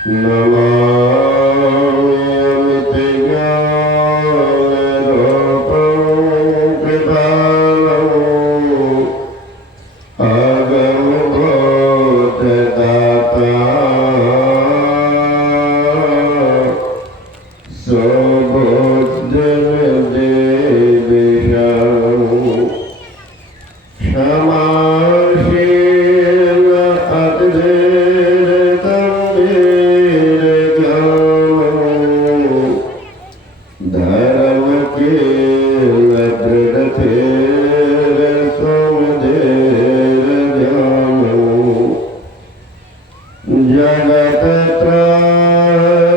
नमामि ज्ञानरूपं पिधानं अगमबोधदाता सुबुद्धविदेहं क्षमाशील अद्वैतं वीरज्ञानं धर्म के जगत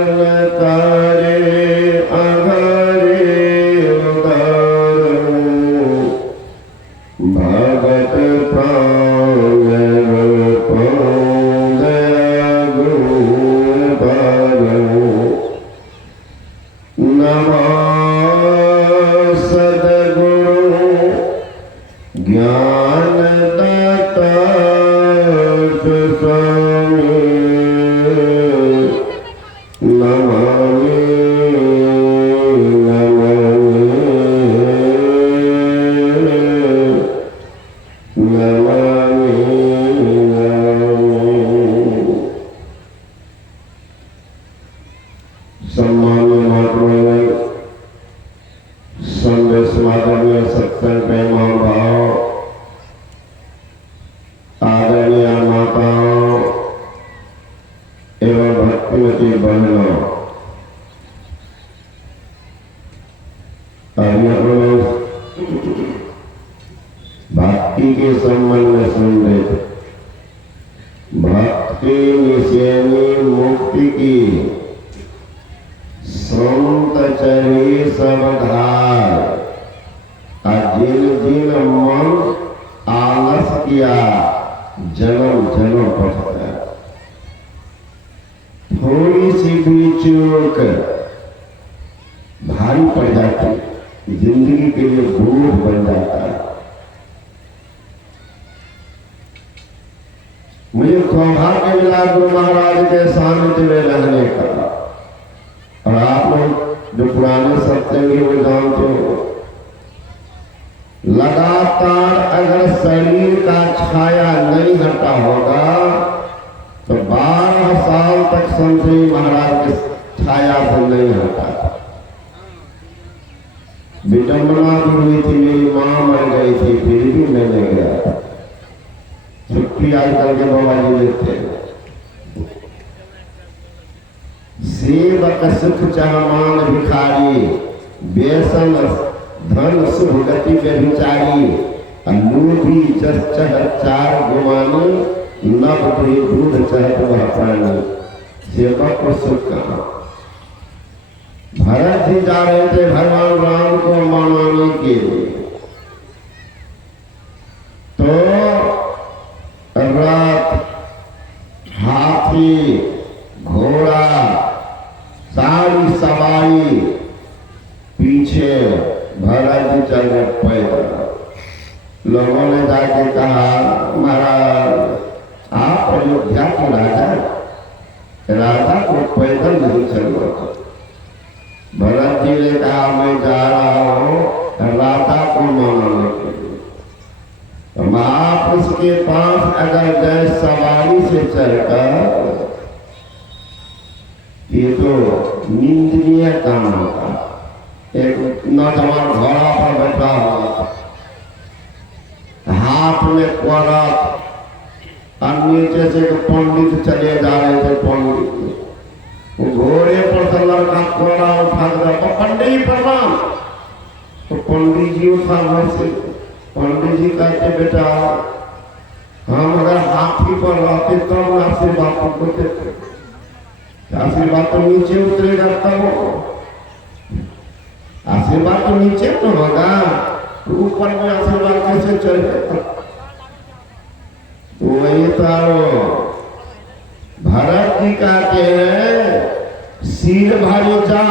त्राणकारे अघरे उदारं भगत प्राणरूपं दयागुणपारं नमः सद्गुरु ज्ञानदाता स्वामी नमामि सम्मान्य महात्मा संदेश माधव्य सत्संग प्रेम भाव आदरणीय माताओं एवं भक्तिमती बहनों, भक्ति के संबंध में सुन रहे थे। भक्ति निश्चयनी मुक्ति की संत चरी सबधार, जिन जिन मन आलस किया जन्म जन्म पड़ता है। थोड़ी सी भी चूक भारी पड़ जाती, जिंदगी के लिए बोझ बन जाता है। मुझे सौभाग्य मिला गुरु महाराज के सानिध्य में रहने का। और आप लोग जो पुराने सत्संगी को जानते हो, लगातार अगर शरीर का छाया नहीं हटा होगा तो 12 साल तक संतरी महाराज के छाया से नहीं हटा। विडंबना भी हुई थी, मेरी मां मर गई थी, फिर भी मैं नहीं गया। छुट्टी आजकल के बाबा जी लेते हैं। सेवक सुख चाहमान भिखारी, बेसन धन शुभ गति पे विचारी, लोभी जस चह चार गुमानी, नव भी दूध चहत वह प्राणी। सेवक को सुख कहा। भरत जी जा रहे थे भगवान राम को मनाने के लिए, तो रथ, हाथी, घोड़ा, सारी सवारी पीछे भरत जी चल रहे पैदल। लोगों ने जाके कहा, महाराज आप अयोध्या के राजा, राजा को पैदल नहीं चलो। भरत जी ने कहा, मैं जा रहा हूँ राजा को मनाने के लिए। तो महापुरुष के पास अगर गए सवारी से चलकर, ये तो निंदनीय काम होगा। एक नौजवान घोड़ा पर बैठा हुआ, हाथ में कोरत, और नीचे से पंडित चले जा रहे थे। पंडित वो घोड़े पर से लड़का कोड़ा उठा दिया, तो पंडित जी प्रणाम। तो पंडित जी उठा वैसे, पंडित जी कहते बेटा हम अगर हाथी पर रहते तब आशीर्वाद करते थे, आशीर्वाद तो नीचे उतरेगा तब, आशीर्वाद तो नीचे तो होगा, ऊपर में आशीर्वाद कैसे चलेगा? वही तो भरत जी कहते हैं, सिर भर जा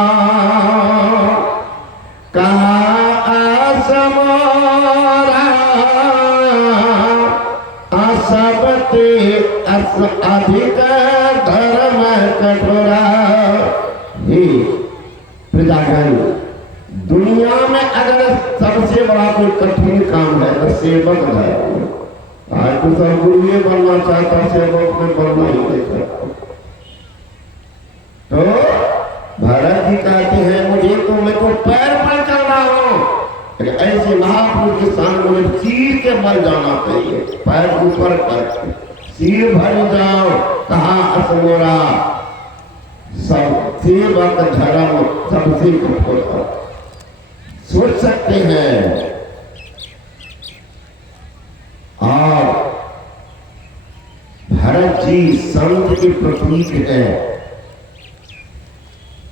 कहा असमारा, असबते अस अधिक धर्म कठोरा। हे प्रजागण, दुनिया में अगर सबसे बड़ा कोई कठिन काम है तो सेवक धर्म। आज तो सब गुरु ये बनना चाहता, सेवक में बनना ही नहीं चाहता। तो भरत जी कहते हैं मुझे तो, मैं तो पैर पर चल रहा हूं, ऐसे महापुरुष के सामने मुझे चीर के मर जाना चाहिए। पैर ऊपर कर सिर भर जाओ, कहा असमोरा सब सेवक धर्म सबसे कठोर। सोच सकते हैं। और भरत जी संत के प्रतीक है,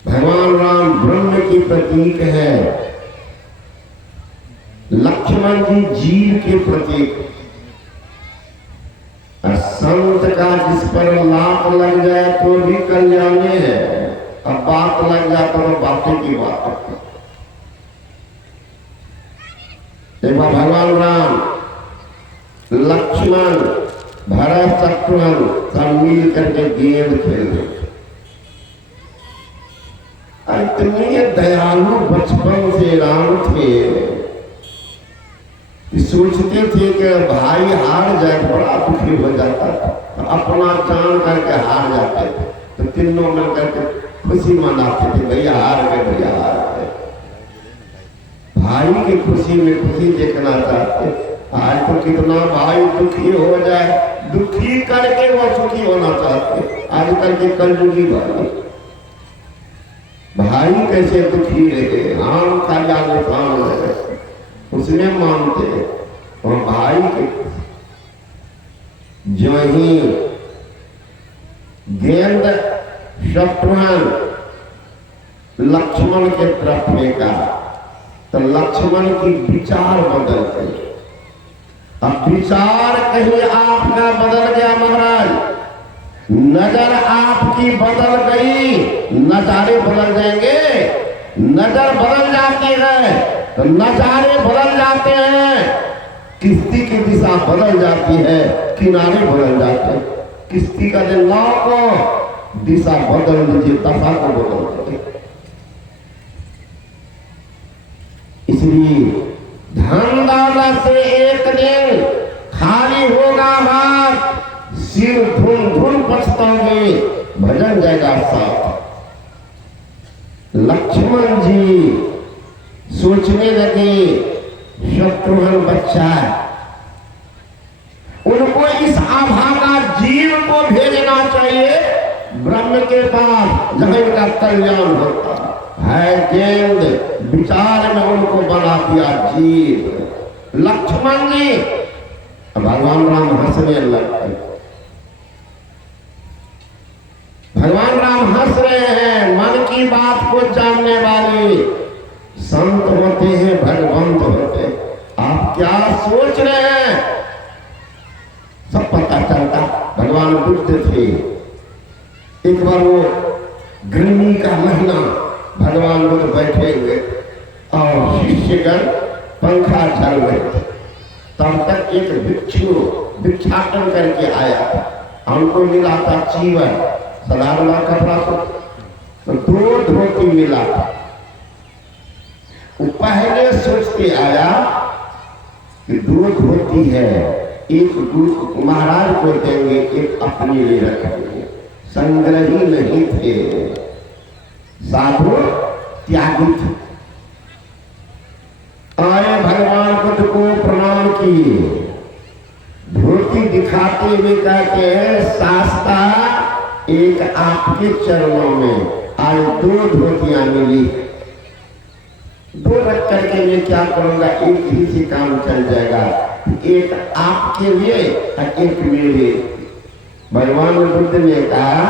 भगवान राम ब्रह्म की प्रतीक है, लक्ष्मण जी जीव के प्रतीक। और संत का जिस पर लात लग जाए तो भी कल्याणी है, अब बात लग जाए तो बातें की बात है। देखो भगवान राम, लक्ष्मण, भरत, शत्रुघ्न सब मिल करके गेम खेल रहे। इतने दयालु बचपन से राम थे, सोचते थे कि भाई हार जाए बड़ा दुखी हो जाता था, तो अपना जान करके हार जाते थे, तो तीनों मिल करके खुशी मनाते थे, भैया हार गए, भैया हार गए। भाई की खुशी में खुशी देखना चाहते। आज तो कितना भाई दुखी हो जाए, दुखी करके वो सुखी होना चाहते। आजकल के कलयुगी भाई कैसे दुखी रहे, हम का निशान है उसने मानते। और भाई के जो ही गेंद शत्रुघ्न लक्ष्मण के तरफ फेंका तो लक्ष्मण की विचार बदल गई। अब विचार कहीं आपका बदल गया महाराज, नजर आपकी बदल गई, नजारे बदल जाएंगे। नजर बदल जाती है तो नजारे बदल जाते हैं, किश्ती की दिशा बदल जाती है, किनारे बदल जाते हैं। किश्ती का जो नाव को दिशा बदल दीजिए, दशा को बदल दीजिए। इसलिए धन दौलत से एक दिन खाली होगा हाथ, सिर धुन धुन पछताओगे, भजन जाएगा साथ। लक्ष्मण जी सोचने लगे शत्रुघ्न बच्चा है, उनको इस अभागा जीव को भेजना चाहिए ब्रह्म के पास, जहां इनका कल्याण होता है। गेंद विचार में उनको बना दिया जीव। लक्ष्मण जी, भगवान राम हंसने लगते। भगवान राम हंस रहे हैं, मन की बात को जानने वाले संत होते हैं, भगवंत होते हैं। आप क्या सोच रहे हैं सब पता चलता। भगवान बुद्ध थे, एक बार वो गर्मी का महीना, भगवान बुद्ध बैठे हुए और शिष्यगण पंखा चल रहे थे। तब तक एक भिक्षु भिक्षाटन करके आया, हमको मिला था चीवन, साधारण कपड़ा तो 2 धोती मिला था। वो पहले सोच के आया कि 2 धोती है, एक गुरु महाराज को देंगे, एक अपने लिए रखेंगे। संग्रही नहीं थे, साधु त्यागी थे। आए भगवान बुद्ध को प्रणाम किए, धोती दिखाते हुए कहते हैं शास्ता एक आपके चरणों में आज 2 धोतियां मिली, 2 रख करके मैं क्या करूंगा, एक ही से काम चल जाएगा, एक आपके लिए और एक मेरे। भगवान बुद्ध ने कहा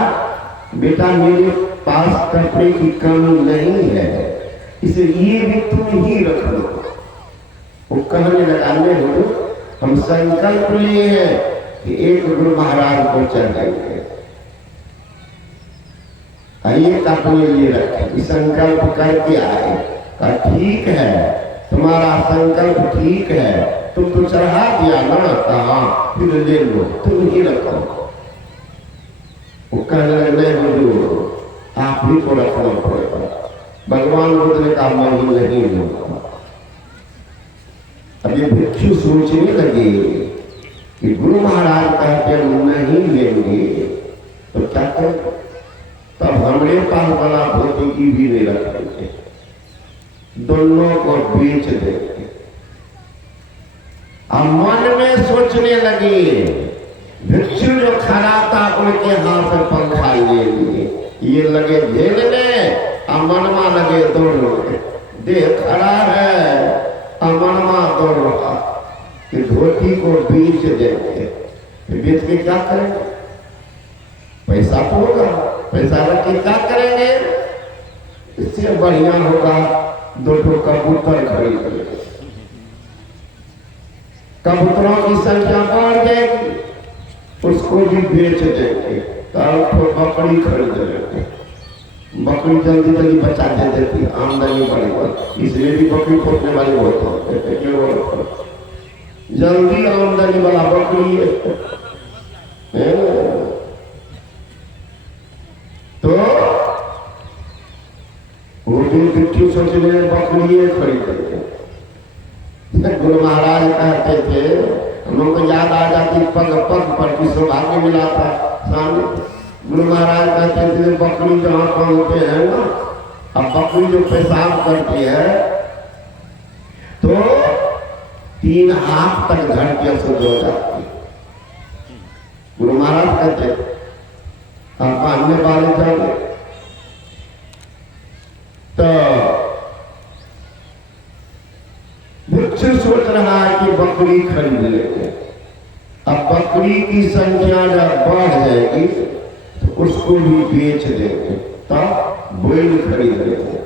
बेटा मेरे पास कपड़े की कमी नहीं है, इसलिए भी तुम ही रख लो। वो कहने लगा नहीं, हम संकल्प लिए हैं कि एक गुरु महाराज को चढ़ाएंगे, एक अपने लिए रखें, संकल्प करके आए। कहा ठीक है, तुम्हारा संकल्प ठीक है, तुम तो चढ़ा दिया ना, कहा फिर ले लो, तुम ही रखो। वो कहने लगे नहीं बुजुर्ग आप ही को रखना पड़ेगा। भगवान बुद्ध ने कहा मैं ही नहीं लूंगा। अब ये भिक्षु सोचने लगे कि गुरु महाराज कहते नहीं लेंगे तो क्या करें। तब हमारे पास बना धोती की भी नहीं रखेंगे, दोनों को बेच देंगे। अब मन में सोचने लगे भिक्षु जो खड़ा था उनके हाथ से पंखा ले लिए, ये लगे झेलने अमनमा लगे दोनों देह खड़ा है अमनमा दौड़ रहा कि धोती को बेच देंगे। बेच के क्या करेंगे, पैसा तो होगा, पैसा रख के क्या करेंगे। इससे बढ़िया होगा दो ठो कबूतर खरीद लेंगे, कबूतरों की संख्या बढ़ जाएगी, उसको भी बेच देंगे। तो बकरी खरीद लेंगे, बकरी जल्दी जल्दी बच्चा दे देती, आमदनी बढ़ेगी। इसलिए भी बकरी पोसने वाले बहुत होते हैं, जल्दी आमदनी वाला बकरी है। तो वो भी भिक्षु सोचने बकरी खरीद लेंगे। गुरु महाराज कहते थे, हम लोग को याद आ जाती पग पग पर की सौभाग्य मिला था सामने। गुरु महाराज कहते थे बकरी जहाँ पहुंचते हैं ना, अब बकरी जो पेशाब करती है तो 3 हाथ तक धड़के शुद्ध हो जाती। गुरु महाराज कहते आप अन्य वाले जाओगे तो भिक्षु सोच रहा है कि बकरी खरीद लेंगे। अब बकरी की संख्या जब बढ़ जाएगी तो उसको भी बेच देंगे, तब बैल खरीद लेंगे।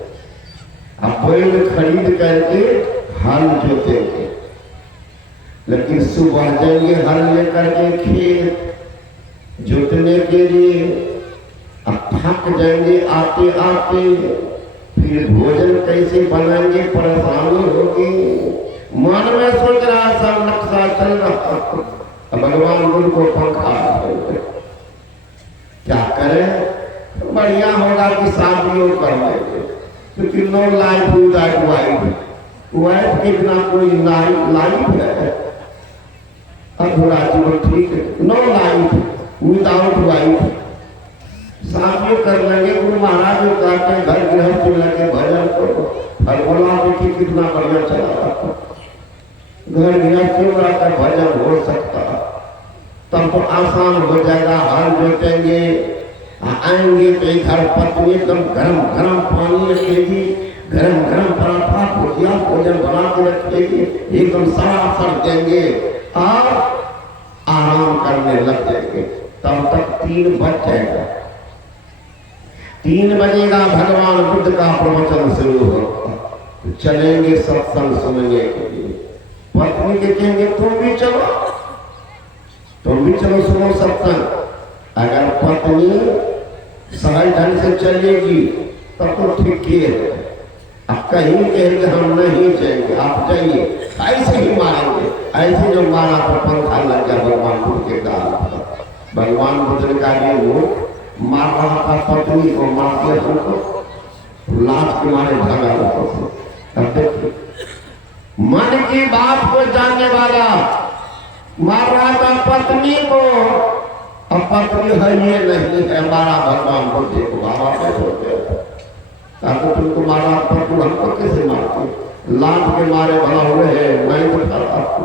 अब बैल खरीद करके हल जोतेंगे, लेकिन सुबह जाएंगे हल लेकर के खेत जोतने के लिए, अब थक जाएंगे आते आते, फिर भोजन कैसे बनाएंगे परेशानी होगी। मन में सोच रहा सब नक्शा चल रहा, भगवान गुरु को पंखा क्या करें। बढ़िया होगा कि शादियों कर लेंगे, क्योंकि no life without wife, wife के बिना कोई लाइफ है अधूरा जीवन, ठीक है। नो लाइफ विदाउट वाइफ, शादियों कर लेंगे। गुरु महाराज जो कहते हैं घर गृहस्थ लगे भजन करो, फलफला देखिए कितना बढ़िया चला, घर गृहस्थियों का भजन हो सकता, तब तो आसान हो जाएगा। हल जोतेंगे, आएंगे तो इधर पत्नी एकदम गरम गरम पानी रखेगी, गरम गरम पराठा भुजिया भोजन बना के रखेगी, एकदम सरासर देंगे और आराम करने लग जाएंगे। तब तक 3 बज जाएगा, 3 बजेगा, भगवान बुद्ध का प्रवचन शुरू होगा, चलेंगे सत्संग सुनने के लिए। पत्नी के कहेंगे तुम भी चलो, तुम भी चलो सुनो सत्संग। अगर पत्नी सहज ढंग से चलेगी तब तो ठीक है, अब कहीं कहेंगे हम नहीं जाएंगे आप जाइए, ऐसे ही मारेंगे। ऐसे जो मारा तो पंखा लग गया भगवान बुद्ध के गाल पर। भगवान बुद्ध का ये वो मार रहा था पत्नी को, मार दिया हमको, लाश के मारे भागा लोगों। अब देखिए मन की बात को जानने वाला मार रहा था पत्नी को, अब पत्नी है ये नहीं है, मारा भगवान बुद्ध को। बाबा कैसे होते ताकि तुमको मारा पत्नी हमको कैसे मारती, लाश के मारे भला हुए है नहीं तो आपको।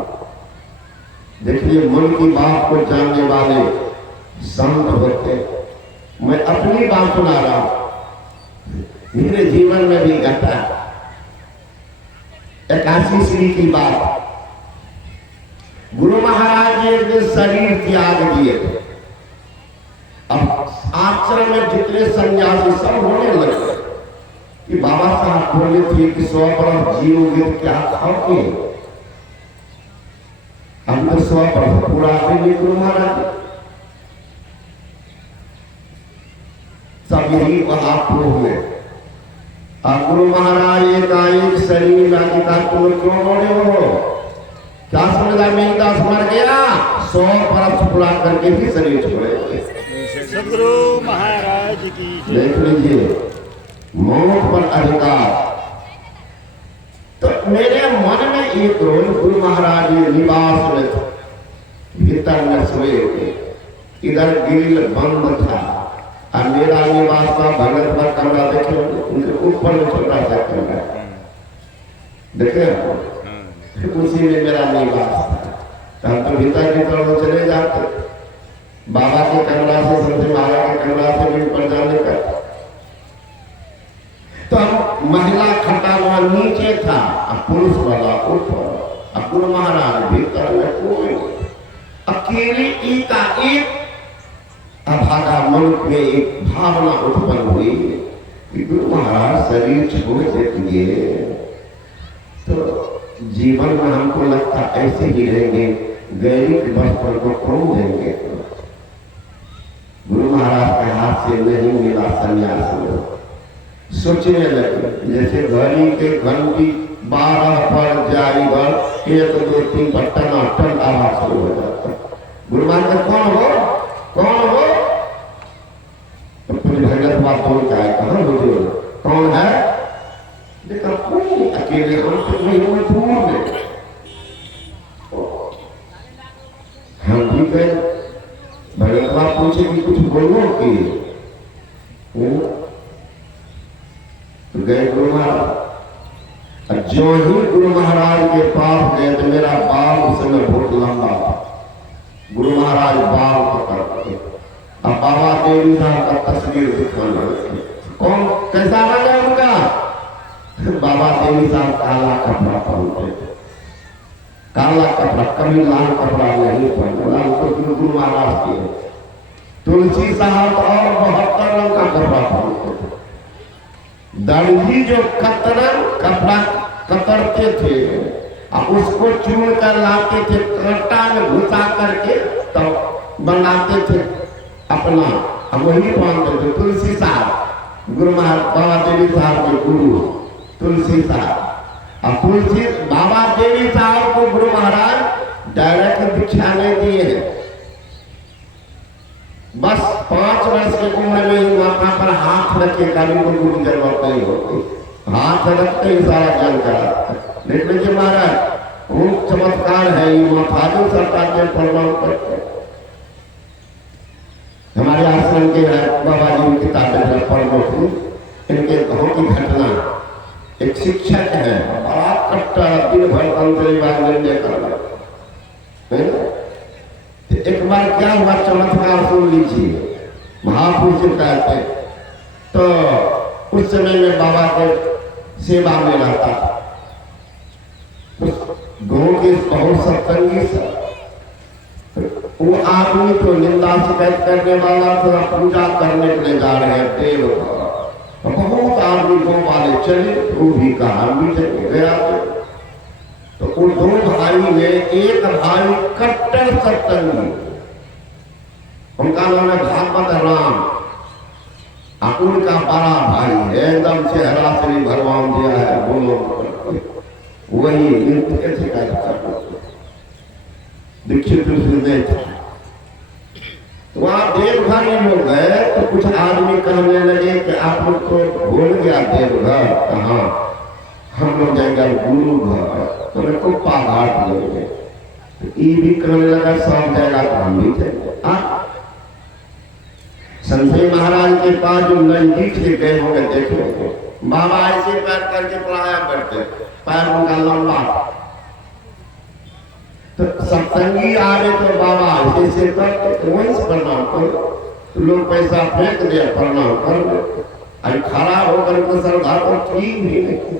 देखिए मन की बात को जानने वाले संत होते। मैं अपनी बात सुना रहा हूं, मेरे जीवन में भी घटा 81 श्री की बात। गुरु महाराज जी एक दिन शरीर त्याग दिए थे। अब आश्रम में जितने सन्यासी सब होने लगे कि बाबा साहब बोले थे कि 100 वर्ष जियोगे तो क्या खाओगे। हम तो 100 वर्ष पूरा करेंगे गुरु महाराज, सब यही आप हुए। अब गुरु महाराज एक शरीर का तुम क्यों बोले हो, क्या समझा मेरी दास मर गया, 100 बरस पूरा करके भी शरीर छोड़ेंगे। सदगुरु महाराज की जय। देख लीजिए, मौत पर अधिकार। तो मेरे मन में एक रोज गुरु महाराज निवास में थे, भीतर में सोए थे, इधर गिल बंद था और मेरा निवास का भगत का कमरा देखे, उनके ऊपर में छोटा सा कमरा देखे, उसी में मेरा निवास था। तो हम तो भीतर की तरफ चले जाते, बाबा के कमरा से, संत महाराज के कमरा से भी ऊपर जाने का। तो हम महिला खटा हुआ नीचे था, पुरुष वाला ऊपर, गुरु महाराज भीतर में कोई अकेले एकाएक अभागा मन में एक भावना उत्पन्न हुई कि गुरु महाराज शरीर छोड़ देंगे तो जीवन में हमको लगता ऐसे ही रहेंगे, गैरिक बचपन को कौन देंगे। गुरु महाराज के हाथ से नहीं मिला संन्यास में। सोचने लगे जैसे घड़ी के घंटी 12 पर जाएगा, 1 2 3 पर टनाटन आवाज शुरू हो जाता। गुरु महाराज कौन हो, कौन हो? तो कुछ भगत बात हो क्या है, कहाँ बुझे कौन है? देखा कोई अकेले हम तो नहीं हुए, दूर में हम भी गए। भगत बात पूछे कि कुछ बोलो कि तो गए गुरु महाराज। जो ही गुरु महाराज के पास गए तो मेरा बाल उस समय बहुत लंबा था। गुरु महाराज बाल पकड़ते, अब बाबा देवी साहब का तस्वीर दिखाने लगे। कौन कैसा लगा उनका? बाबा देवी साहब काला कपड़ा पहनते थे, काला कपड़ा, कभी लाल कपड़ा नहीं पहनते, लाल तो गुरु महाराज के। तुलसी साहब और 72 रंग का कपड़ा पहनते थे। दर्जी जो कपड़ा कतरते थे और उसको चुन कर लाते थे, कांटा में घुसा करके तो बनाते थे अपना, अब वही पहनते थे। तुलसी साहब गुरु महाराज, बाबा देवी साहब के गुरु तुलसी साहब। और तुलसी बाबा देवी साहब को गुरु महाराज डायरेक्ट दीक्षा नहीं दिए हैं, बस 5 वर्ष के उम्र में ही माथा पर हाथ रखे, कभी को गुरु जरूरत नहीं होती, हाथ रखते ही सारा ज्ञान करा। लेकिन महाराज वो चमत्कार है, ये माथा सरकार के प्रणाम करते। हमारे आश्रम के बाबा जी की किताबें पढ़ो, इनके गाँव की घटना। एक शिक्षक है, बड़ा कट्टा, दिन भर एक बार क्या हुआ चमत्कार सुन लीजिए, महापुरुष कहते। तो उस समय में बाबा के सेवा में रहता था, गाँव के बहुत सत्संगी वो आदमी तो निंदा शिकायत करने वाला थोड़ा पूजा करने के लिए जा रहे हैं देव, तो बहुत आदमी गाँव वाले चले, वो भी कहा भी चले गया। तो उन 2 भाई में एक भाई कट्टर सत्संगी, उनका नाम है भागवत राम, और उनका बड़ा भाई है एकदम चेहरा श्री भगवान दिया है, बोलो वही शिकायत कर दीक्षित था। वहां देवघर में लोग गए तो कुछ आदमी कहने लगे कि आप लोग तो भूल गया देवघर, कहाँ हम लोग जाएंगे गुरु घर, तो मैं कुप्पा घाट लेंगे। ये भी कहने लगा सब जगह तो हम भी जाएंगे। संजय महाराज के पास जो नजदीक से गए होंगे देखो, बाबा ऐसे पैर करके पढ़ाया करते, पैर उनका लंबा। तो सत्संगी आ रहे तो बाबा ऐसे करते, वहीं से प्रणाम करो, तो लोग पैसा फेंक दिया, प्रणाम कर, अरे खड़ा होकर के श्रद्धा को ठीक भी नहीं।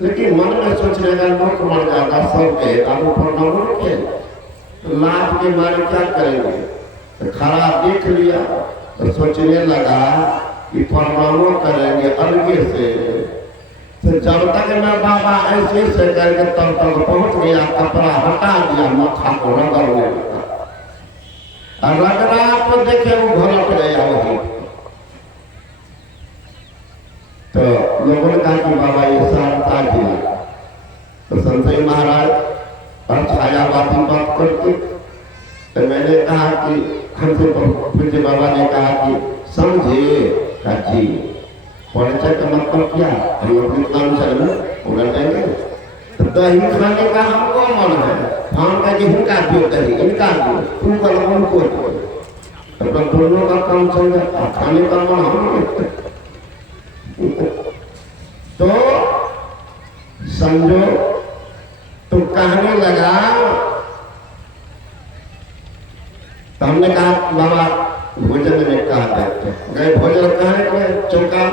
लेकिन मन में सोचने का लोग मर जाता, सब के अब प्रणाम के तो लाभ के मारे क्या करेंगे। तो खड़ा देख लिया तो सोचने लगा कि प्रणामों करेंगे अलगे से। तो जब तक मैं बाबा ऐसे से करके तब तक पहुंच गया, कपड़ा हटा दिया, माथा को रगड़ने लगा, और रगड़ा तो देखे वो घोलट गया वही। तो लोगों ने कहा कि बाबा ये सारता दिया। तो संजय महाराज और छायावादी बात करते, तो मैंने कहा कि हमसे पूज्य बाबा ने कहा कि समझे का जी परिचय का मतलब क्या, हम अपनी दुकान से उड़ल जाएंगे। तो दही खाने का हमको मन है, हम का गेहूं का दो दही इनका दो तू का उनको दो, तो दोनों का काम चल जाता, खाने का मन हम तो समझो। तो कहने लगा, तो हमने कहा बाबा भोजन में कहा गए भोजन कहने को चौका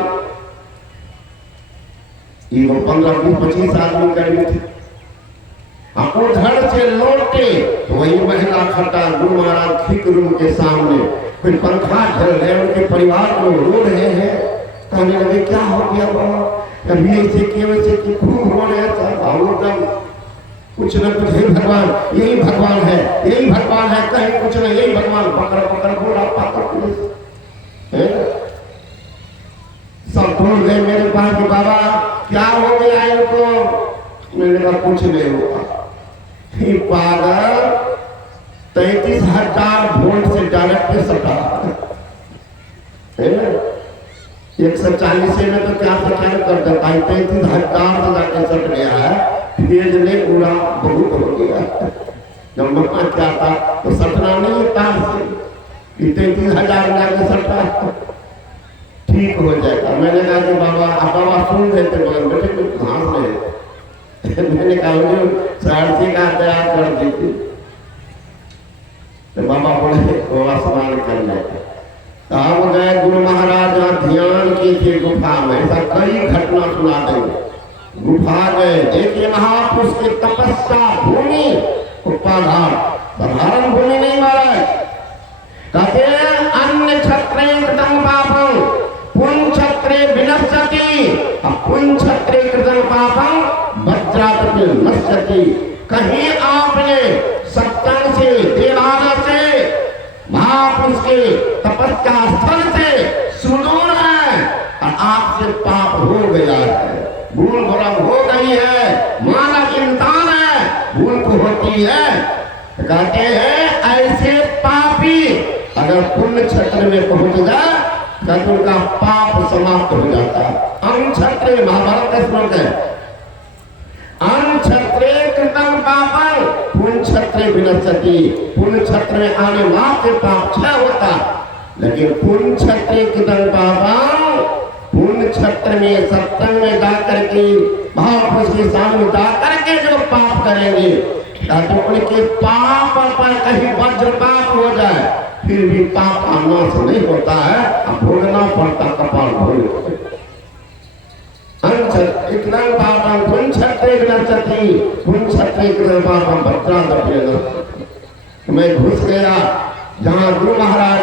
ये 15-20-25 आदमी करीब थे। उधर से लौटे तो वही महिला खट्टा गुरु महाराज ठीक रूम के सामने कोई पंखा झल रहे, उनके परिवार लोग रो रहे हैं। कहने लगे क्या हो गया बाबा, कभी ऐसे किए वैसे कि खूब रो रहे थे। कुछ न कुछ यही भगवान, यही भगवान है, यही भगवान है, कहीं कुछ न यही भगवान पकड़ पकड़ बोला पाकर सब ढूंढ गए मेरे पास कि बाबा क्या हो गया इनको। मैंने कहा कुछ नहीं हुआ। पागल 33,000 वोल्ट से डायरेक्ट सटा 140 में तो क्या सटान कर देता है, 33,000 से जाके सट गया है। तेज ने उड़ा बहुत हो गया। जब मकान क्या था तो सटना नहीं तार से 33,000 जाके सटा ठीक हो जाएगा। मैंने कहा कि बाबा सुन लेते बोले बेटे कुछ घास ले। मैंने कहा सारथी का दया कर दीजिए। तो बाबा बोले बाबा स्नान कर लेते। हम गए गुरु महाराज ध्यान की थी गुफा में, ऐसा कई घटना सुना देंगे। गुफा गए, देखिए महापुरुष की तपस्या भूमि उपाधार साधारण भूमि नहीं मारा। कहते हैं अन्य क्षत्रे कृतं पापं पुण्य क्षत्रे विनश्यति, पुण्य क्षत्रे कृतं पापं वज्रात् नश्यति। कहीं आपने सत्संग से देवालय से महापुरुष के तपस्या स्थल से सुदूर है और आपसे पाप हो गया है, भूल भरम हो गई है, मानव इंसान है, भूल तो होती है। कहते हैं ऐसे पापी अगर पुण्य क्षेत्र में पहुंच जाए तो उनका पाप समाप्त हो जाता है। अंक्षत्रे महाभारत का श्लोक है, अंक्षत्रे कृतं पापं पुण्य क्षेत्रे विनश्यति। पुण्य क्षेत्र में आने मात्र पाप क्षय होता, लेकिन पुण्य क्षेत्रे कृतं पापं पुण्य क्षेत्र में सत्संग में जाकर के महापुरुष के सामने जाकर के जो पाप करेंगे तो उनके पाप पर कहीं वज्रपात हो जाए फिर भी पाप का नाश नहीं होता है, भोगना पड़ता कपाल भोग। इतना पापं पुण्य क्षेत्रे विनश्यति, पुण्य क्षेत्रे कृतं पापं वज्रात्। मैं घुस गया जहाँ गुरु महाराज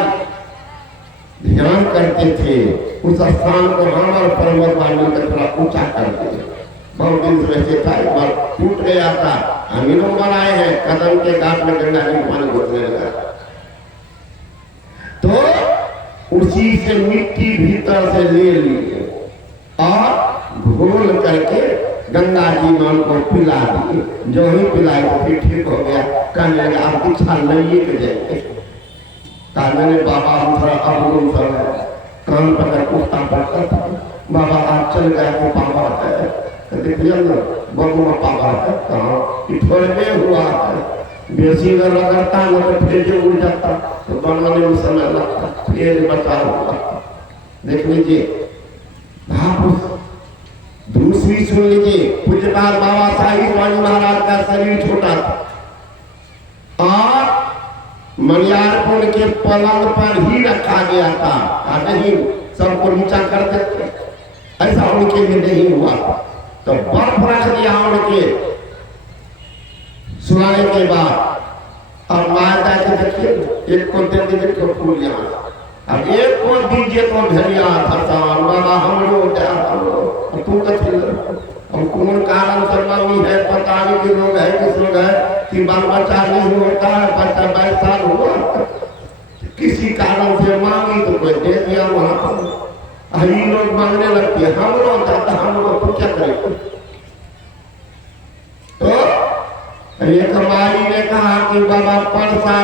ध्यान करते थे, उस स्थान को हम और पर्वत वालों का थोड़ा ऊंचा कर दिया। बहुत दिन से वैसे था, एक बार टूट गया था, हम लोग बनाए हैं, कदम के घाट में गंगा जी पानी घुसने लगा। तो उसी से मिट्टी भीतर से ले लिए और घोल करके गंगा जी में उनको पिला दिए। जो ही पिलाए तो फिर ठीक हो गया। कहने लगा आप दीक्षा नहीं के जाएंगे। मैंने बाबा हम थोड़ा अवगुण कर कान पकड़ उठता पड़ता था। बाबा आप चल गए तो पापा है, देखिए ना बबू में पापा है कहाँ थोड़े में हुआ है। बेसी अगर रगड़ता न तो फिर जो उड़ जाता तो बनवाने में समय लगता, फिर बचाव हुआ। देख लीजिए दूसरी सुन लीजिए, पूज्यपाल बाबा साहिब स्वामी महाराज का शरीर छोटा था और मनियारपुर के पलंग पर ही रखा गया था, नहीं सबको नीचा कर देते, ऐसा उनके लिए नहीं हुआ। तो बर्फ रख दिया उनके सुनाने के बाद और माता के देखिए एक को दे दीजिए तो फूल यहाँ, अब एक को दीजिए तो धरिया धरसान बाबा हम लोग तू कथी हम कौन कारण से मांगी है, पता नहीं कि लोग है किस लोग है कि बाल बच्चा नहीं होता है, बच्चा 22 साल हुआ किसी कारण से मांगी तो कोई दे दिया वहां पर। ही लोग मांगने लगती है, हम लोग जाता हम लोग तो क्या करें। तो एक माई ने कहा कि बाबा परसा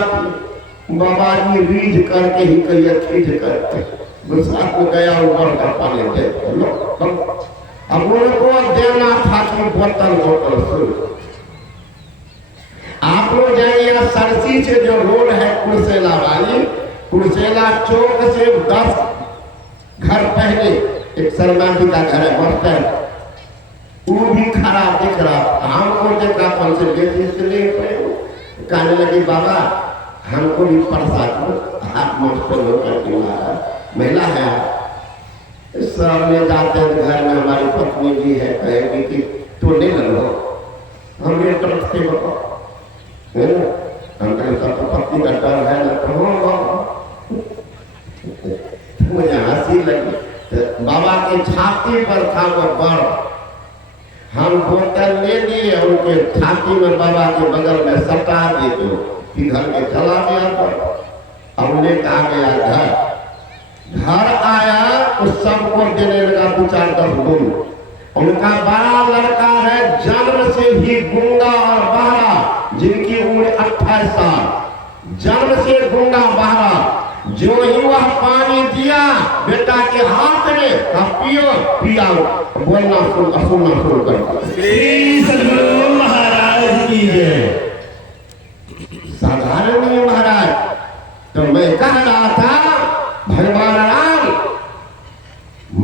बाबा जी रीझ करके ही कहिए खींच करके बरसात में गया ऊपर का पानी दे लो अब उनको देना था कि बोतल बोतल शुरू। आप लोग जाइए सरसी से जो रोड है कुर्सेला वाली, कुर्सेला चौक से 10 घर पहले एक शर्मा जी का घर है मास्टर, वो भी खराब दिख रहा। हमको देखा कौन से इसलिए कहने लगी बाबा हमको भी प्रसाद हाथ मास्टर होकर महिला है सब ले जाते हैं घर में। हमारी पत्नी भी है कहेगी कि तो ले लो हमने तरफते हमको तो पत्नी का डर है ना मुझे हंसी लगी। तो बाबा के छाती पर था वो बड़, हम बोतल ले लिए उनके छाती में बाबा के बगल में सटा दिए तो घर में चला गया। अब लेकर आ गया घर आया तो सबको देने लगा 2-4-10 गुण। उनका बड़ा लड़का है जन्म से ही गूंगा और बहरा, जिनकी उम्र 28 साल, जन्म से गूंगा बहरा। जो ही वह पानी दिया बेटा के हाथ में पियो पिया बोलना सुनना शुरू कर श्री सद्गुरु महाराज की जय। साधारण नहीं महाराज। तो मैं कह रहा था भगवान राम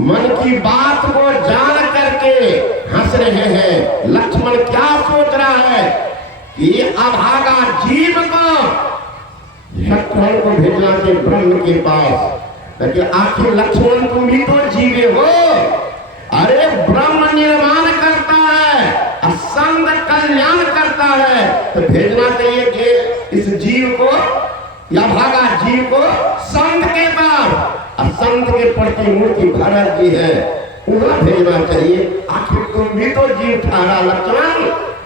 मन की बात को जान करके हंस रहे हैं। लक्ष्मण क्या सोच रहा है कि अभागा जीव को शत्रुघ्न को भेजना से ब्रह्म के पास, लेकिन आखिर लक्ष्मण तुम भी तो जीवे हो। अरे ब्रह्म निर्माण करता है, संत कल्याण करता है, तो भेजना चाहिए कि इस जीव को या भागा जीव को संत के पास, संत के प्रति मूर्ति भरत जी है वहां भेजना चाहिए। आखिर तुम भी तो जीव ठहरा लक्ष्मण,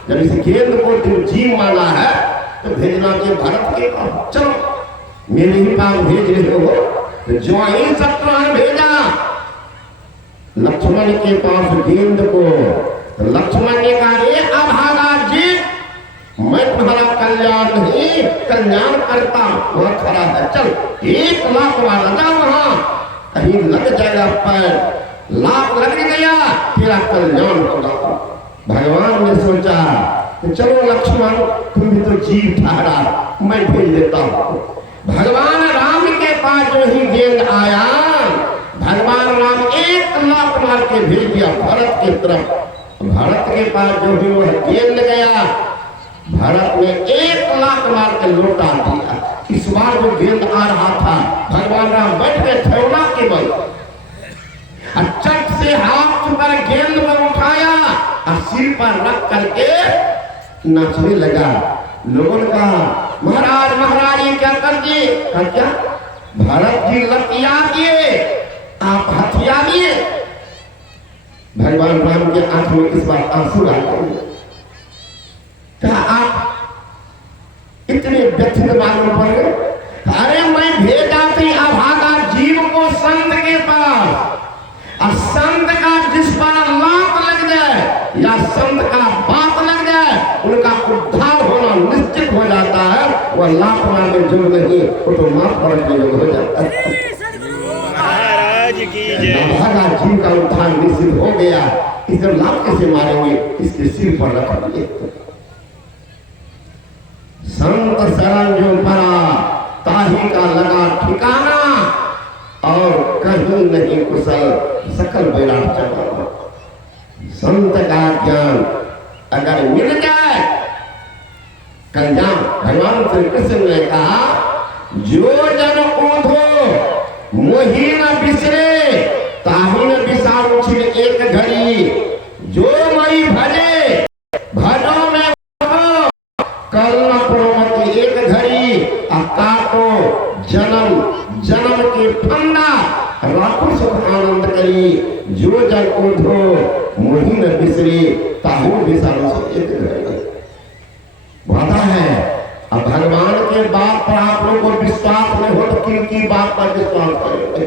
जब इस गेंद को तुम जीव माना है तो भेजना चाहिए भरत के पास। चलो मेरे ही पास भेज रहे हो, तो जो ही शत्रुघ्न भेजा लक्ष्मण के पास गेंद को, तो लक्ष्मण ने कहा रे अभागा जीव मैं तुम्हारा कल्याण नहीं कल्याण करता। वहां खड़ा है, चल 1 लाख वाला जाओ वहां कहीं लग जाएगा पैर, लाख लग गया तेरा कल्याण होगा। भगवान ने सोचा कि चलो लक्ष्मण तुम भी तो जीव ठहरा, मैं भेज देता हूं। भगवान राम के पास जो ही गेंद आया, भगवान राम 1 लाख मार के भेज दिया भरत की तरफ। भरत के पास जो भी वह गेंद गया, भरत ने 1 लाख मार के लौटा दिया। इस बार जो गेंद आ रहा था भगवान राम बैठ गए ठेवना के बल, चट से हाथ पर गेंद पर उठाया और सिर पर रख करके नाचने लगा। लोगों ने कहा महाराज महाराज ये क्या कर दिए? क्या भरत जी लतिया दिए, आप हथिया दिए। भगवान राम के आंख में इस बार आंसू आ गए। क्या आप इतने व्यथित मालूम पड़ गए? अरे मैं भेजा थी अभागा जीव को संत के पास, और संत का जिस पर लात लग जाए या संत का बात लग जाए उनका उद्धार होना निश्चित हो जाता है। वह लात मारने जो नहीं वो तो माफ पड़ने जो हो जाता है। महाराज की जय। अभागा जीव का उद्धार निश्चित हो गया। इसे लात कैसे मारेंगे? इसके सिर पर रख दिए। संत शरण जो पड़ा ताही का लगा ठिकाना, और कहीं नहीं कुशल सकल बैराग चला। संत का ज्ञान अगर मिल जाए कल्याण। भगवान श्री कृष्ण ने कहा जो जन ऊधो मोही न बिसरे ताही न बिसारू छिन एक घड़ी। जो मई भजे भजो में कल न प्रोमति एक घड़ी। अकाटो जन्म जन्म के फंदा राखो सुख आनंद करी। जो जन ऊधो मोही न बिसरे ताहू बिसारू छिन एक घड़ी। वादा है। अब भगवान के बात पर आप लोगों को विश्वास नहीं हो तो किनकी बात पर विश्वास करेंगे?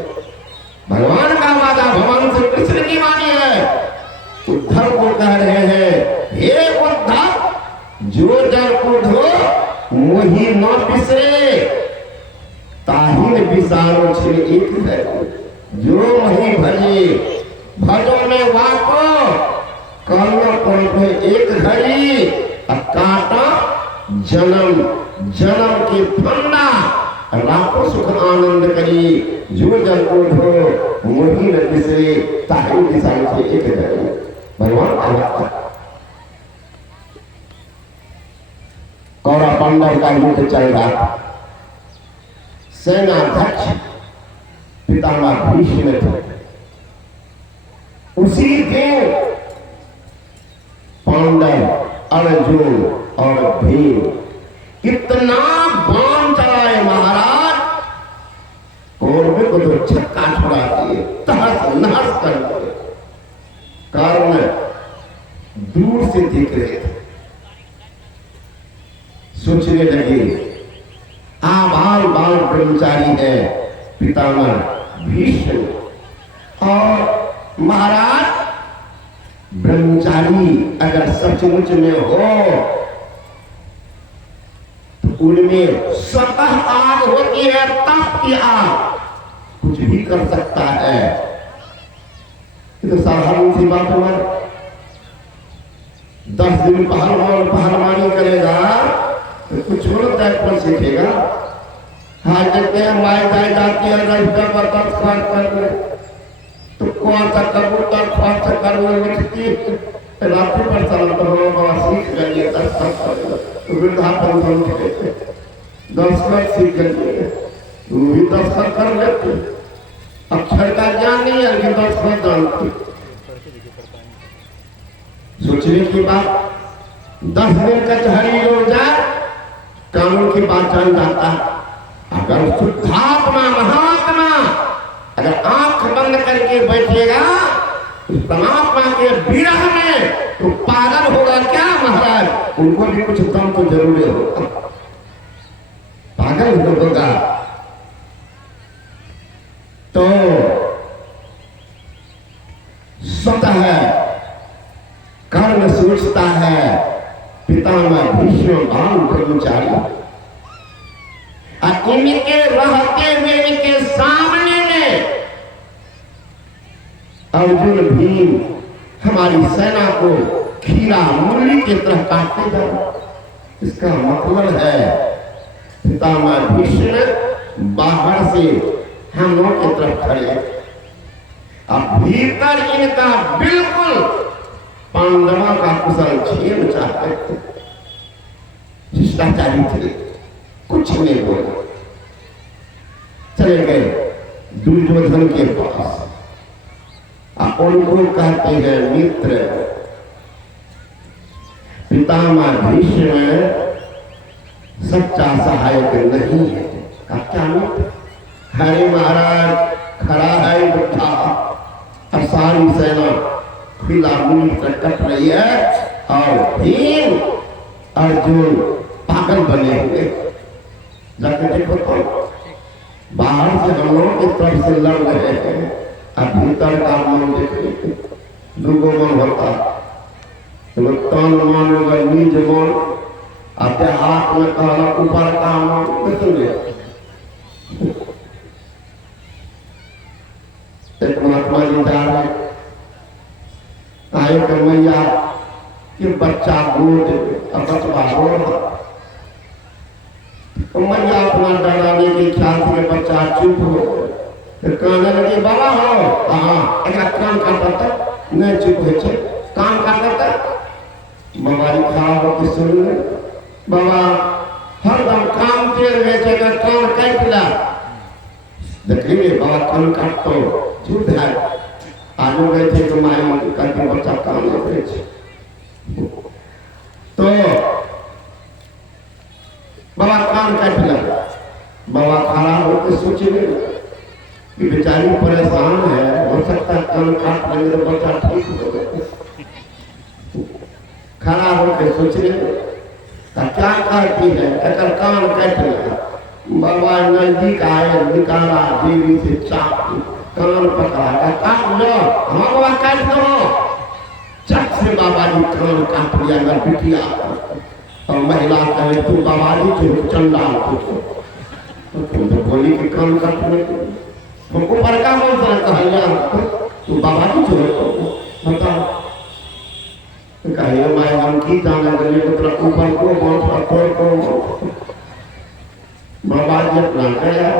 भगवान का वादा भगवान से कृष्ण की वाणी है। उद्धव को कह रहे हैं हे उद्धव जो जन ऊधो मोही न बिसरे ताहिर विसारो छे एक है जो वही भजे भजो में वाको करना पड़े एक घड़ी काटा जन्म जन्म के फंदा राखो सुख आनंद करी जो जन उठो वही न बिसरे ताहिर विसारो छे एक घड़ी भगवान कौरव पांडव का युद्ध चल रहा। सेनाध्यक्ष पितामह भीष्म थे। उसी दिन पांडव अर्जुन और भीम इतना बाण चलाए महाराज, कौरवों को तो छक्का छुड़ा दिए, तहस नहस कर दिए। कारण दूर से दिख रहे थे। सोचने लगे आबाल बाल ब्रह्मचारी है पितामह भीष्म, और महाराज ब्रह्मचारी अगर सचमुच में हो तो उनमें स्वतः आग होती है, तप की आग, कुछ भी कर सकता है। ये तो साधारण सी बात है। 10 दिन पहलवानी करेगा तो कुछ और टाइप पर सीखेगा। हाँ देखते हैं माई जाए जाती है रजिस्टर पर तब खर्च कर तो कौन सा कबूतर खर्च कर रात्रि पर चला तो सीख गए 10 वृद्धा पेंशन 10 खर्च सीख गए, वो भी 10 खर्च कर लेते। अक्षर का ज्ञान नहीं है लेकिन 10 खर्च जानते। सोचने की बात, 10 दिन कचहरी लोग जाए कानून की बात जान जाता। अगर शुद्धात्मा महात्मा अगर आंख बंद करके बैठेगा उस परमात्मा के विरह में तो पागल होगा क्या महाराज? उनको भी कुछ दम तो जरूरी होगा, पागल होगा। तो स्वतः कर्ण सोचता है पितामह भीष्म भाव ब्रह्मचारी इनके रहते हुए इनके सामने में अर्जुन भीम हमारी सेना को खीरा मूली की तरह काटते जाए। इसका मतलब है पितामह भीष्म बाहर से हम लोग की तरफ खड़े, अब भीतर इनका बिल्कुल पांडवों का कुशल छेम चाहते थे। शिष्टाचारी थे, कुछ नहीं बोले, चले गए दुर्योधन के पास। उनको कहते हैं मित्र। पितामह भीष्म सच्चा सहायक नहीं है। क्या मित्र? हरे महाराज खड़ा है बुद्धा और सारी सेना खिला मूल कट रही है और भीम अर्जुन पागल बने हुए। जाके देखो तो बाहर से हम लोग इस तरफ से लड़ रहे हैं, अब भीतर का मन देखिए। दूगो मन होता, तो तन मन होगा निज मन, आते हाथ में कहला ऊपर का मन सुनिए। एक महात्मा जी जा रहे आए कर मैया कि बच्चा गोद बचवा रो रहा, तो मैया अपना डराने के ख्याल से बच्चा चुप हो फिर कहने लगे बाबा हो हाँ एक काम करता था नहीं चुप है काम करता था। बाबा जी खड़ा होकर सुन ले बाबा हरदम काम के रहे काम काट ला देखिए बाबा काम काट तो झूठ है। आलू गए थे तो माई करके बच्चा काम न करे तो बाबा कान काट लगा। बाबा खड़ा होकर सोचे कि बेचारी परेशान है, हो सकता है कान काट लेंगे तो बच्चा ठीक हो गया। खड़ा होकर सोचने क्या करती है अगर कान काट लगा। बाबा नजदीक आए, निकाला देवी से चाकू, कान पकड़ा काट लो। हाँ बाबा काट लो। चट से बाबा जी कान काट लिया अगर बिटिया और महिला कहे तू बाबा जी चंडाल पूछो तो तुम तो बोली कि कान काटने के लिए हमको पर का मन से कहलिया तू बाबा की छोड़ बताओ तो कहिए मैं हम की जाने के लिए मतलब ऊपर को बहुत को बाबा जी अपना गया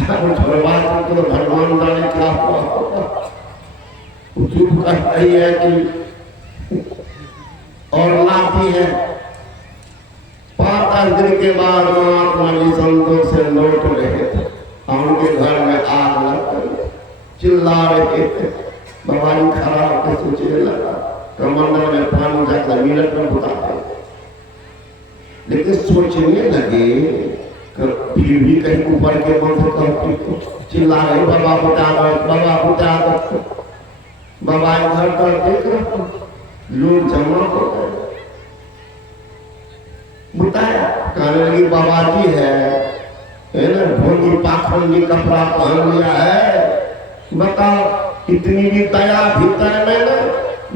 बात तो भगवान जाने क्या हुआ चुप कर रही है कि और लाती है 5 दिन के बाद महात्मा जी संतों से लौट रहे थे उनके घर में आग लग गई चिल्ला रहे थे बाबा जी खड़ा होकर सोचने लगा कमंडल में पानी जाकर मिनट में बुताते लेकिन सोचने लगे फिर भी कहीं ऊपर के मन से कहती चिल्ला रहे बाबा बुता दो बाबा इधर पर देख रहे लोग जमा हो गए बताया कहने लगी बाबा जी है ना ढोंगी पाखंडी कपड़ा पहन लिया है बताओ इतनी भी दया भीतर में ना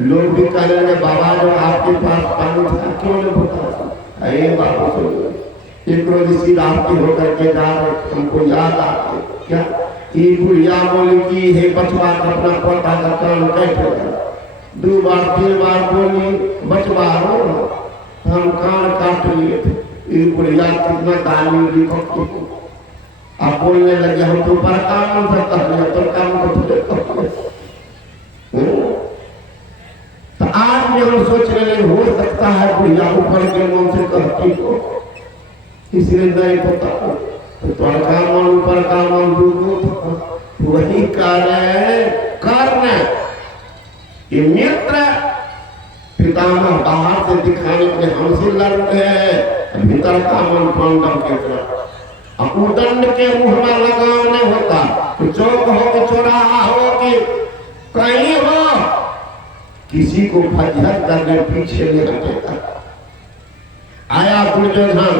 लोग भी कहने लगे बाबा जो आपके पास पानी था क्यों नहीं बताया अरे बाबू सुन एक रोज इसी रास्ते होकर के जा रहे हमको याद आते क्या ये बुढ़िया बोली कि हे बचवा अपना पोता का कान कैसे 2 बार 3 बार बोली बचवा रो हम कान काट लिए थे ये बुढ़िया कितना दानी आप बोलने लगे हम तो पर काम से कहले पर काम को तो आज में हम सोच रहे हो सकता है बुढ़िया ऊपर के मन से कहती हो इसलिए नहीं पता तो का मन ऊपर का मन वही कारण ये मित्र पितामह बाहर से दिखाने के लिए हमसे लड़ते हैं भीतर का मन पांडव के तरफ उदंड के मुंह में लगाव नहीं होता तो चौक हो कि चौराहा हो कि कहीं हो किसी को फजहत करने पीछे नहीं हटेगा आया दुर्योधन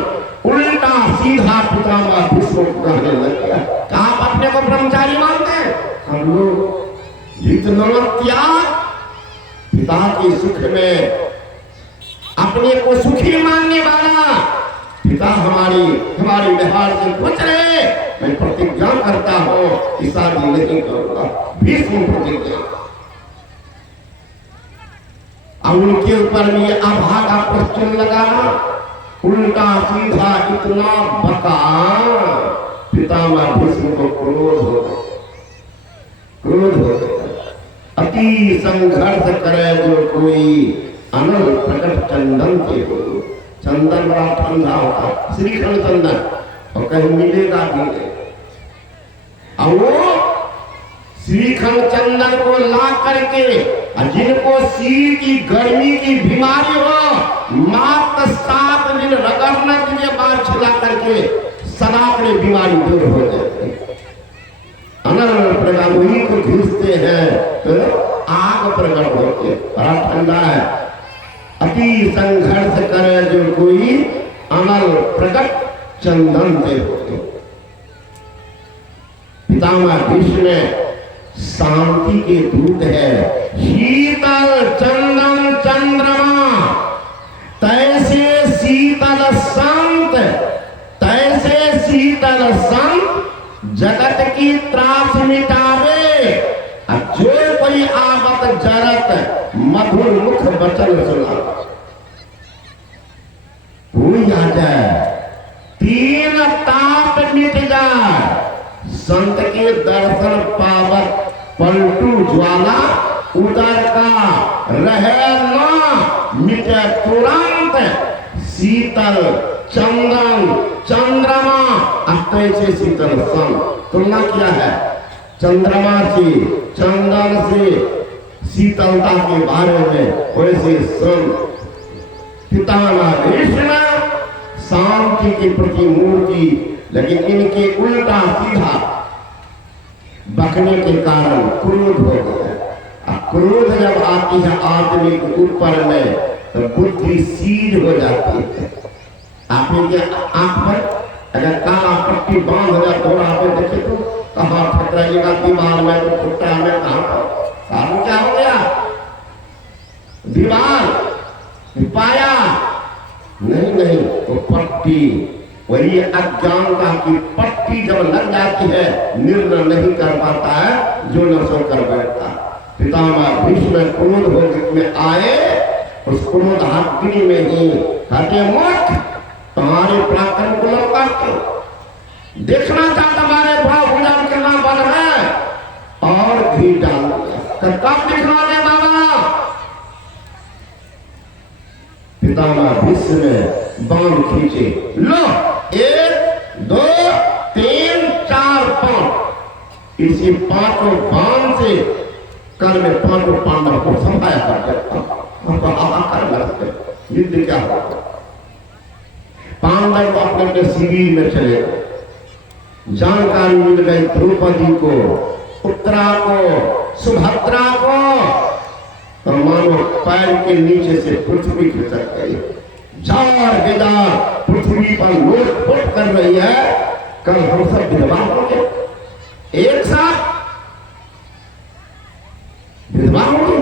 उल्टा सीधा पितामह भीष्म को कहने लग गया क्या आप अपने को ब्रह्मचारी मानते हैं हम लोग जितना त्याग पिता के सुख में अपने को सुखी मानने वाला पिता हमारी व्यवहार से पूछ रहे मैं प्रतिज्ञा करता हूँ कि शादी नहीं करूंगा भीष्म प्रतिज्ञा अब उनके ऊपर में अभागा प्रश्न लगाना उल्टा सीधा इतना बका पितामह भीष्म को क्रोध हो अति संघर्ष करे जो कोई अनल प्रकट चंदन के हो चंदन बड़ा ठंडा होता श्रीखंड चंदन और कहीं मिलेगा भी नहीं और वो श्रीखंड चंदन को ला करके जिनको शीत की गर्मी की बीमारी हो मात्र 7 दिन रगड़ने के लिए बाद छिला करके सनातनी बीमारी दूर हो जाती अनल प्रकार वही को घिसते हैं तो आग प्रकट होते बड़ा ठंडा है अति संघर्ष करे जो कोई अनल प्रकट चंदन दे होते पितामह भीष्म शांति के दूत है शीतल चंदन चंद्रमा तैसे शीतल संत जगत की त्रास मिटावे जो कोई आफत जरत मधुर मुख वचन सुना भूल आ जाए 3 ताप मिट जाए संत के दर्शन पावत पलटू ज्वाला उदर का रहे न मिटे तुरंत शीतल चंदन चंद्रमा अतैसे शीतल सन तुलना किया है चंद्रमा से चंदन से शीतलता के बारे में वैसे सन पितामह भीष्म शांति के प्रति मूर्ति लेकिन इनके उल्टा सीधा बकने के कारण क्रोध हो गया क्रोध जब आती है आदमी के ऊपर में तो बुद्धि सीध हो जाती है आपने आंख पर अगर काला पट्टी बांध जाए थोड़ा आप देखे तो कहाँ ठकराइएगा दीवार में तो फुट्टा में कहाँ पर सारू क्या हो गया दीवार पाया नहीं तो पट्टी वही अज्ञानता की पट्टी जब लग जाती है, निर्णय नहीं कर पाता है, जो न सो कर बैठता। पितामह भीष्म क्रोध होकर में आए, उस क्रोध अग्नि में ही हटे मत, तुम्हारे पराक्रम को लौटा के देखना था, तुम्हारे भाव भुजान करना बन है और घी डाल कब दिखला दे बाबा। पितामह भीष्म बाण खींचे, लो 1 2 3 4 5, इसी 5 बाण से कल में 5 पांडव को संभाया कर देता। युद्ध क्या हुआ? पांडव अपने अपने शिविर में चले गए। जानकारी मिल गई द्रौपदी को, उत्तरा को, सुभद्रा को, तो मानो पैर के नीचे से पृथ्वी खिसक गई। जार बेदार पृथ्वी पर लोट-पोट कर रही है। कल हम सब विधवा होंगे, एक साथ विधवा होंगे,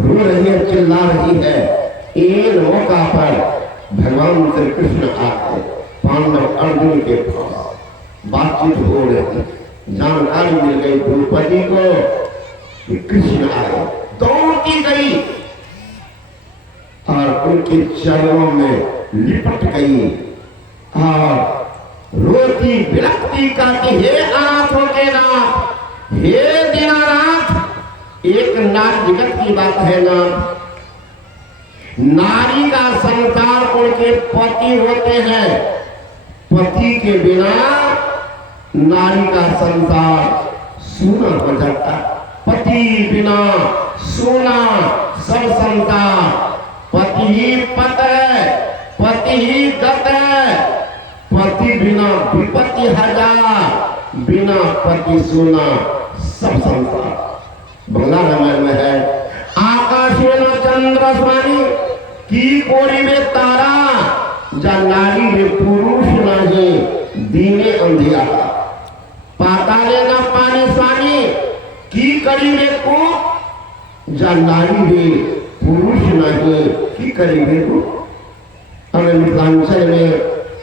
रो रही है, चिल्ला रही है। इन मौका पर भगवान श्री कृष्ण आते, पांडव अर्जुन के पास बातचीत हो रही, जानकारी मिल गई द्रौपदी को कि कृष्ण आए, दौड़ती गई और उनके चरणों में लिपट गई और रोती विलखती कहती, हे आंखों के नाथ, हे दीनानाथ। एक नारी जगत की बात है ना, नारी का संसार उनके पति होते हैं, पति के बिना नारी का संसार सूना हो जाता। पति बिना सूना सब संसार, पति ही पत है, पति ही गत है, पति बिना विपत्ति हजार, बिना पति सूना सब संसार। बंगला रामायण में है, आकाश में चंद्र स्वामी की कोरी में तारा, जा नारी में पुरुष नहीं, दीने अंधियारा। पाताले न पानी स्वामी की करी में को, जा नारी में पुरुष नहीं, की करी में को। हमें मिथिलांचल में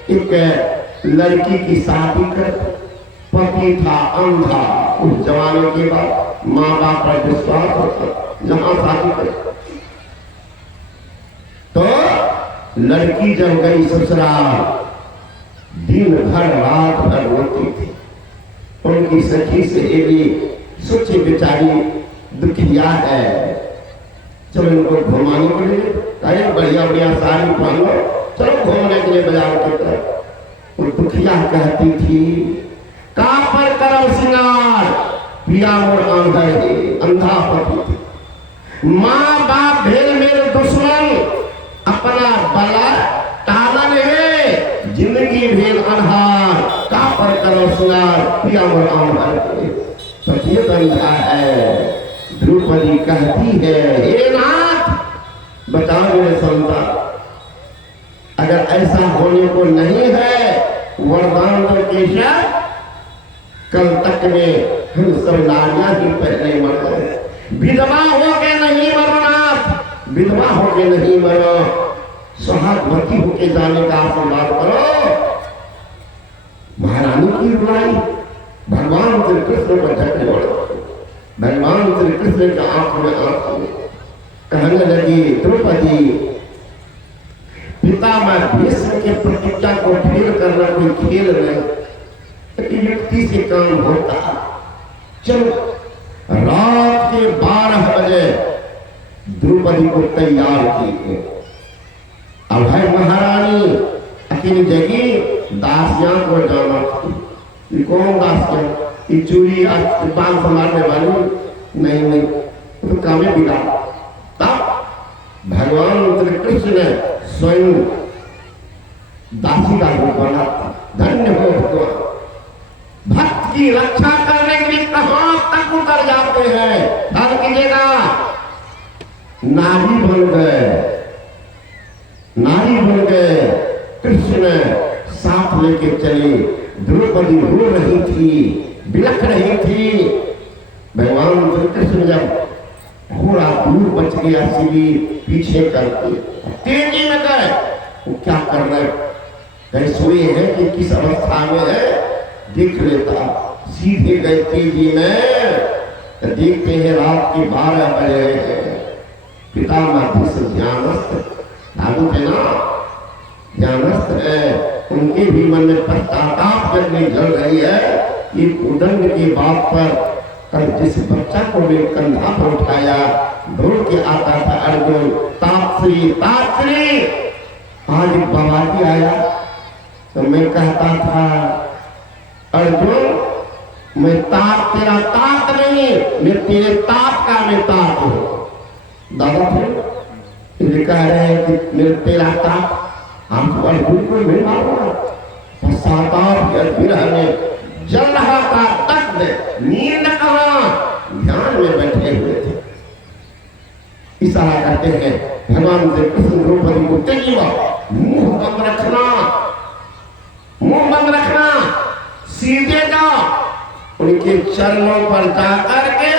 एक लड़की की शादी कर, पति था अंधा, उस जमाने के बाद माँ बाप पर विश्वास होता, जहां शादी कर। तो लड़की जब गई ससुराल, दिन भर रात भर रोती थी। उनकी सखी से भी सोची बेचारी दुखिया है, चलो इनको घुमाने के लिए, अरे बढ़िया बढ़िया साड़ी पहनो, चलो घूमने के लिए बाजार की तरफ। वो दुखिया कहती थी, का पर करो श्रृंगार, पिया मोर अंधा है, अंधा पति। माँ बाप भेल मेरे दुश्मन, अपना बला टालन है, जिंदगी भेल अनहार, का पर करो श्रृंगार, पिया मोर अंधा है, पति अंधा है। द्रौपदी कहती है, हे नाथ बताओ मेरे संतान, अगर ऐसा होने को नहीं है वरदान तो केशव, कल तक में हम सब नारियां ही पहले मर गए। विधवा होके नहीं मरो नाथ, विधवा होके नहीं मरो, सुहागवती होके जाने का आशीर्वाद करो। महारानी की रुलाई भगवान श्री कृष्ण को झटके बोला, भगवान श्री कृष्ण के आंख में आंख में कहने लगी, द्रौपदी पितामह भीष्म के प्रतिज्ञा को फेल करना कोई खेल नहीं, युक्ति से काम होता। चलो रात के 12 बजे द्रौपदी को तैयार की। अब है महारानी अकेली जगह, दासियां को जाना थी। कौन दासियां? ये चूड़ी बाल संभालने वाली नहीं, तो कामे बिगाड़। तब भगवान श्री कृष्ण ने स्वयं दासी का रूप बना। धन्य हो भगवान, भक्त की रक्षा करने के लिए कहां तक उतर जाते हैं। ध्यान कीजिएगा, नारी बन गए, नारी बन गए। कृष्ण साथ लेके चले। द्रौपदी रो रही थी, बिलख रही थी। भगवान श्री कृष्ण जब थोड़ा दूर बच गया, शिविर पीछे करके तेजी में गए। वो क्या कर रहे, कहीं सोए हैं कि किस अवस्था में है देख लेता। सीधे गए तेजी में तो देखते हैं रात के 12 बजे हैं। पितामह ध्यानस्थ लागू है ना, ध्यानस्थ है, उनके भी मन में पश्चाताप जगने जल रही है। ये उदंड की बात पर कल जिस बच्चा को मैं कंधा पर उठाया दौड़ के आता था अर्जुन, तापश्री तापश्री। आज एक बाबाजी आया तो मैं कहता था अर्जुन मैं ताप तेरा तात नहीं, मैं तेरे ताप का मैं तात हूं। दादा फिर कह रहे हैं कि मेरे तेरा ताप हम तो अर्जुन को मिल मारूंगा। पश्चाताप के विरह में जल रहा था तक नींद कहाँ, ध्यान में बैठे हुए थे। इशारा करते हैं भगवान से कृष्ण द्रौपदी को तेजीवा मुंह बंद रखना, मुंह बंद रखना, सीधे जाओ उनके चरणों पर जाकर के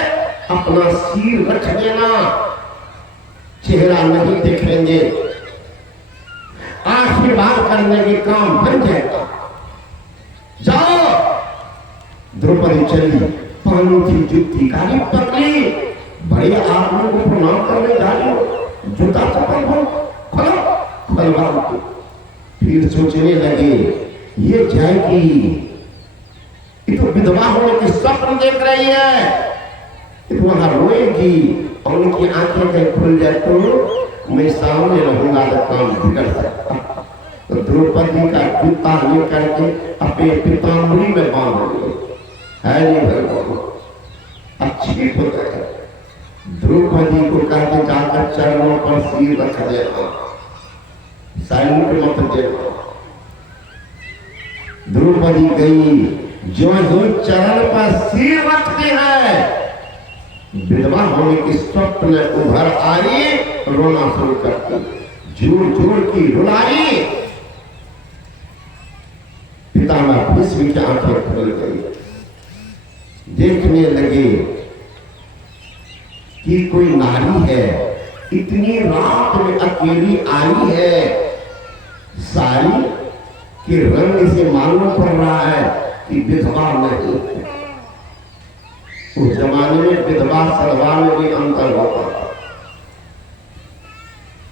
अपना सिर रख देना, चेहरा नहीं देखेंगे, आशीर्वाद करने के काम बन जाएगा। जाओ। द्रौपदी चली, पानी की जुत्ती काली पकड़ी, बड़े आदमी को प्रणाम करने जा रही हो, जूता चप्पल खोलो खोलवा। फिर सोचने लगे ये जाएगी, ये तो विधवा होने के स्वप्न देख रही है, ये तो वहां रोएगी और उनकी आंखें कहीं खुल जाए तो मैं सामने रहूंगा तो काम बिगड़ सकता। तो द्रौपदी का जूता लेकर के अपने पीताम्बरी में बांध लिया। है नहीं भगवान अच्छी हो गए। द्रौपदी को कहते जाकर चरणों पर सिर रख देना, साइलेंट मत देना। द्रौपदी गई, जो चरण पर सिर रखते हैं विधवा होने की स्वप्न उभर आई, रोना शुरू करती, जोर जोर की रुलाई। पितामह भीष्म की आंखें खुल गई, देखने लगे कि कोई नारी है, इतनी रात में अकेली आई है, साड़ी के रंग से मालूम पड़ रहा है कि विधवा नहीं है। उस जमाने में विधवा सलवार में भी अंतर होता था।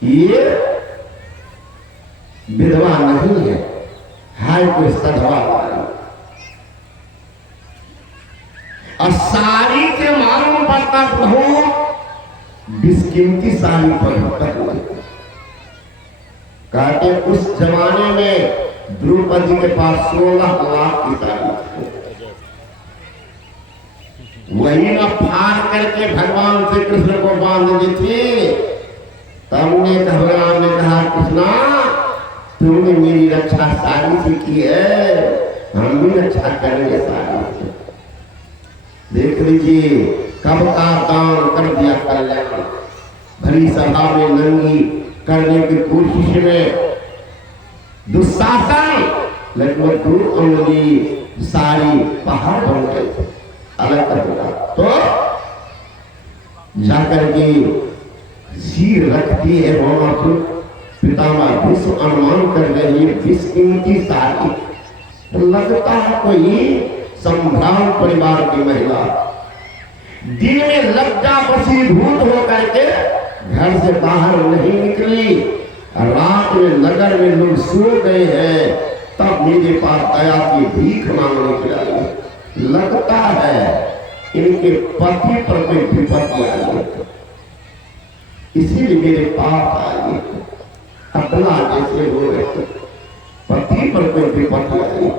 ये विधवा नहीं है, कोई सधवा वाली। और साड़ी के मालूम पड़ता प्रभु बिस्कीमती साड़ी पर कहते उस जमाने में द्रौपदी के पास 16 लाख की साड़ी थी। वही ना फाड़ करके भगवान श्री कृष्ण को बांध दी थी। तब ने भगवान ने कहा कृष्णा तुमने मेरी रक्षा साड़ी से की है, हम भी रक्षा करेंगे साड़ी से। देख लीजिए कब का दान कर दिया कल्याण। भरी सभा में नंगी करने की कोशिश में दुशासन लगभग 2 अंगुली साड़ी पहाड़ बन गए, अलग कर दिया। तो जाकर के सिर रखती है रोना। पितामह भीष्म अनुमान कर रहे बिस्कीमती साड़ी, तो लगता है कोई संभ्राम परिवार की महिला दिन में लज्जा वशीभूत होकर के घर से बाहर नहीं निकली। रात में नगर में लोग सो गए हैं, तब मेरे पास दया की भीख मांगने के लिए। लगता है इनके पति पर कोई विपत्ति आई, इसीलिए मेरे पास आई। अपना जैसे हो रहे पति पर कोई विपत्ति आई,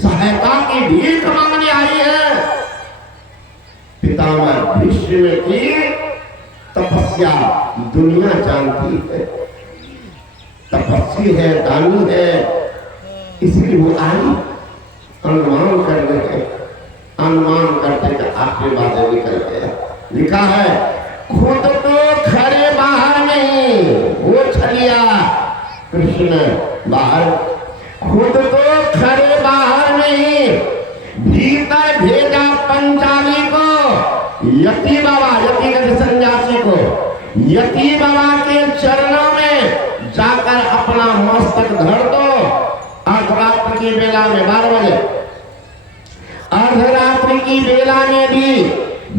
सहायता की भीख मांगने आई है। पितामह भीष्म की तपस्या दुनिया जानती है, तपस्वी है, दानी है, इसलिए वो आई। अनुमान कर रहे, अनुमान करते का आशीर्वाद निकल गया। लिखा है खुद तो खड़े बाहर नहीं, वो छलिया कृष्ण बाहर, खुद तो खड़े बाहर नहीं, भीतर भेजा पंचाली को, यति बाबा, यति के सन्यासी को, यति बाबा के चरणों में जाकर अपना मस्तक धर दो और की बेला में 12 बजे, अर्धरात्रि की बेला में भी